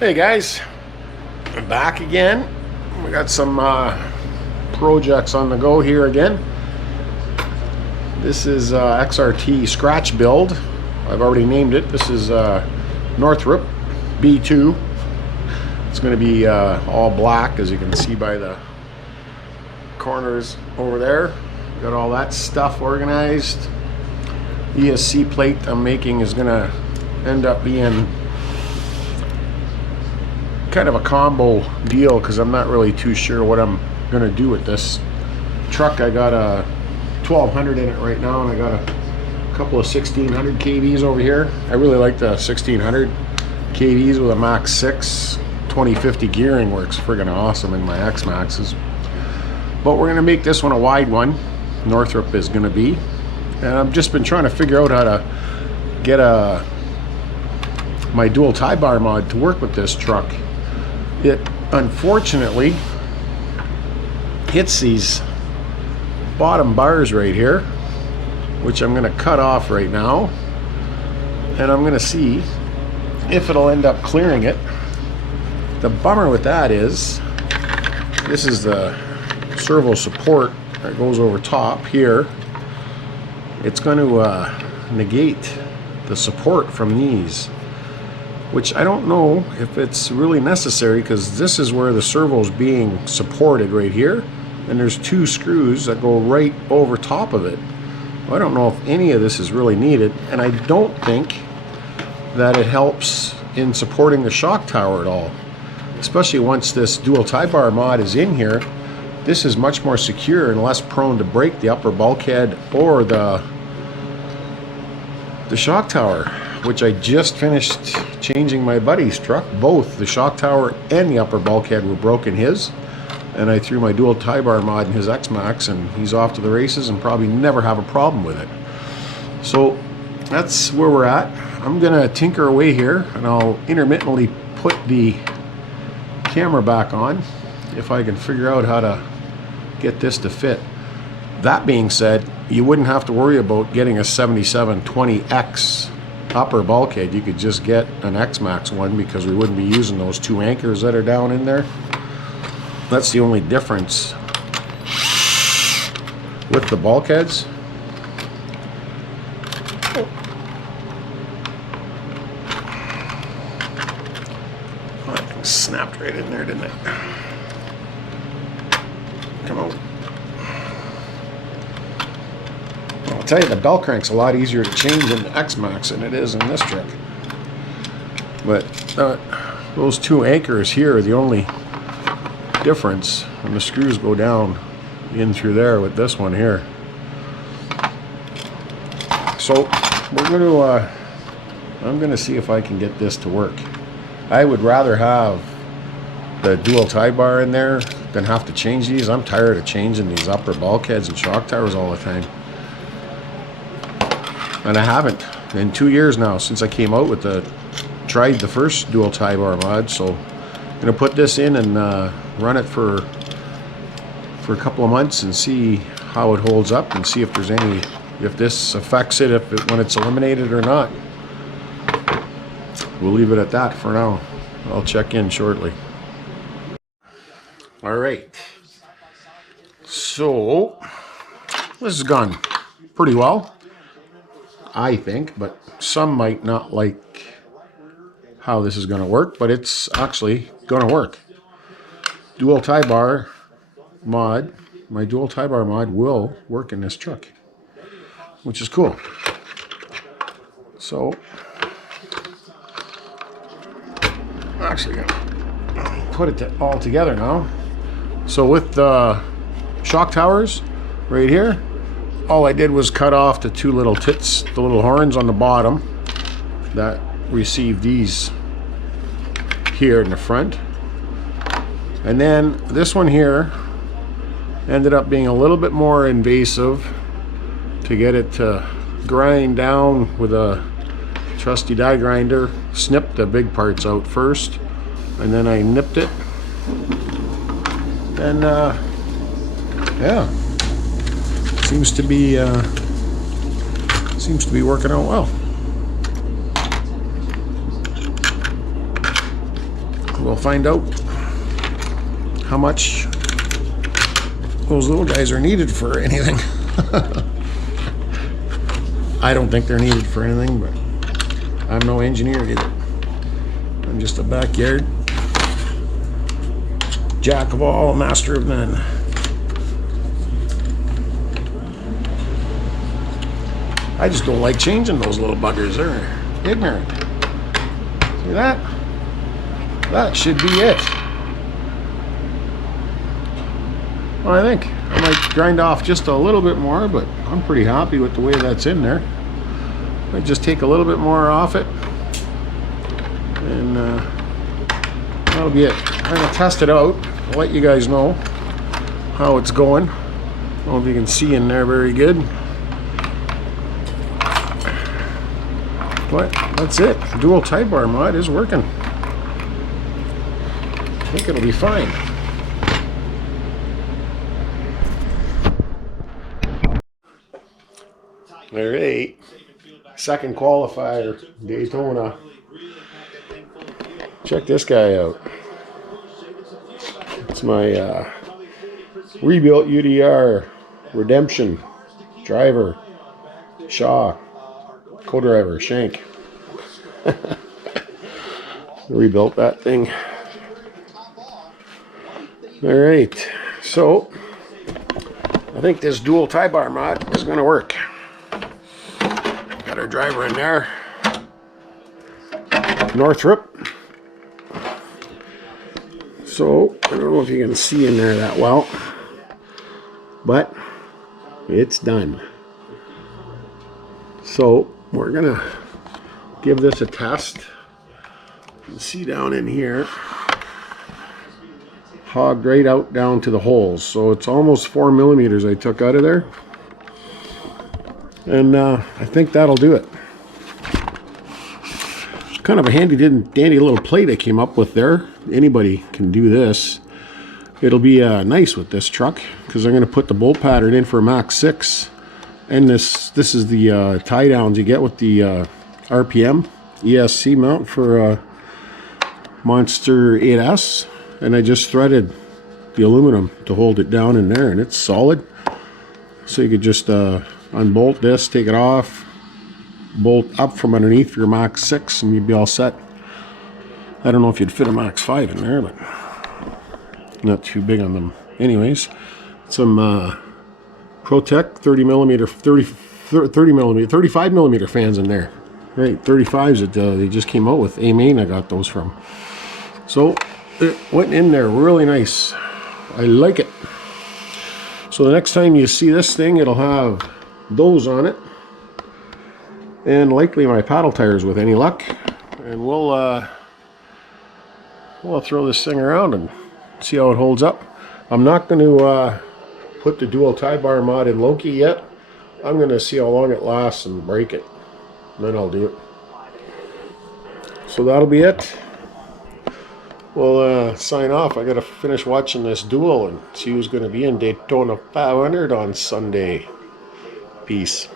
Hey guys, I'm back again. We got some projects on the go here again. This is XRT scratch build. I've already named it. This is Northrop B2. It's going to be all black, as you can see by the corners over there. Got all that stuff organized. ESC plate I'm making is going to end up being kind of a combo deal because I'm not really too sure what I'm going to do with this truck. I got a 1200 in it right now, and I got a couple of 1600 kVs over here. I really like the 1600 kVs with a Max 6 2050 gearing. Works friggin' awesome in my X Maxes. But we're going to make this one a wide one. Northrop is going to be, and I've just been trying to figure out how to get my dual tie bar mod to work with this truck. It unfortunately hits these bottom bars right here, which I'm going to cut off right now, and I'm going to see if it'll end up clearing it. The bummer with that is this is the servo support that goes over top here. It's going to negate the support from these, which I don't know if it's really necessary, because this is where the servo's being supported right here, and there's two screws that go right over top of it. I don't know if any of this is really needed, and I don't think that it helps in supporting the shock tower at all, especially once this dual tie bar mod is in here. This is much more secure and less prone to break the upper bulkhead or the shock tower, which I just finished changing my buddy's truck. Both the shock tower and the upper bulkhead were broken his, and I threw my dual tie bar mod in his X-Max, and he's off to the races and probably never have a problem with it. So that's where we're at. I'm gonna tinker away here, and I'll intermittently put the camera back on if I can figure out how to get this to fit. That being said, you wouldn't have to worry about getting a 7720X upper bulkhead. You could just get an X-Max one, because we wouldn't be using those two anchors that are down in there. That's the only difference with the bulkheads. Oh, that thing snapped right in there, didn't it? Come on. I'll tell you, the bell crank's a lot easier to change in the X-Max than it is in this truck. But those two anchors here are the only difference, and the screws go down in through there with this one here. So we're going to I'm going to see if I can get this to work. I would rather have the dual tie bar in there than have to change these. I'm tired of changing these upper bulkheads and shock towers all the time, and I haven't in 2 years now since I came out with tried the first dual tie bar mod. So I'm gonna put this in and run it for a couple of months and see how it holds up, and see if there's if this affects it, when it's eliminated or not. We'll leave it at that for now. I'll check in shortly. All right, so this has gone pretty well, I think, but some might not like how this is going to work, but it's actually going to work. Dual tie bar mod, my dual tie bar mod will work in this truck, which is cool. So I'm actually going to put it all together now. So with the shock towers right here, all I did was cut off the two little tits, the little horns on the bottom that receive these here in the front. And then this one here ended up being a little bit more invasive to get it to grind down with a trusty die grinder. Snipped the big parts out first, and then I nipped it. And yeah, seems to be working out well. we'll find out how much those little guys are needed for anything. I don't think they're needed for anything, but I'm no engineer either. I'm just a backyard jack of all, master of none. I just don't like changing those little buggers. They're ignorant. See that? That should be it. Well, I think I might grind off just a little bit more, but I'm pretty happy with the way that's in there. I just take a little bit more off it, and that'll be it. I'm gonna test it out. I'll let you guys know how it's going. I don't know if you can see in there very good, but that's it. Dual tie bar mod is working. I think it'll be fine. All right, second qualifier, Daytona. Check this guy out. It's my rebuilt UDR Redemption driver, Shaw, co-driver, Shank. Rebuilt that thing. All right, so I think this dual tie bar mod is going to work. Got our driver in there, Northrop. So I don't know if you can see in there that well, but it's done. So we're gonna give this a test. You can see down in here, hogged right out down to the holes. So it's almost 4 millimeters I took out of there. And I think that'll do it. Kind of a dandy little plate I came up with there. Anybody can do this. It'll be nice with this truck because I'm going to put the bolt pattern in for a Mach 6. And this is the tie downs you get with the RPM ESC mount for Monster 8S. And I just threaded the aluminum to hold it down in there, and it's solid. So you could just unbolt this, take it off, bolt up from underneath your Mach 6, and you'd be all set. I don't know if you'd fit a Mach 5 in there, but not too big on them. Anyways, some ProTech 35 millimeter fans in there. Right, 35s that they just came out with. A-Main I got those from. So it went in there really nice. I like it. So the next time you see this thing, it'll have those on it, and likely my paddle tires with any luck, and we'll throw this thing around and see how it holds up. I'm not going to put the dual tie bar mod in Loki yet. I'm going to see how long it lasts and break it, and then I'll do it. So that'll be it. We'll sign off. I got to finish watching this duel and see who's going to be in Daytona 500 on Sunday. Peace.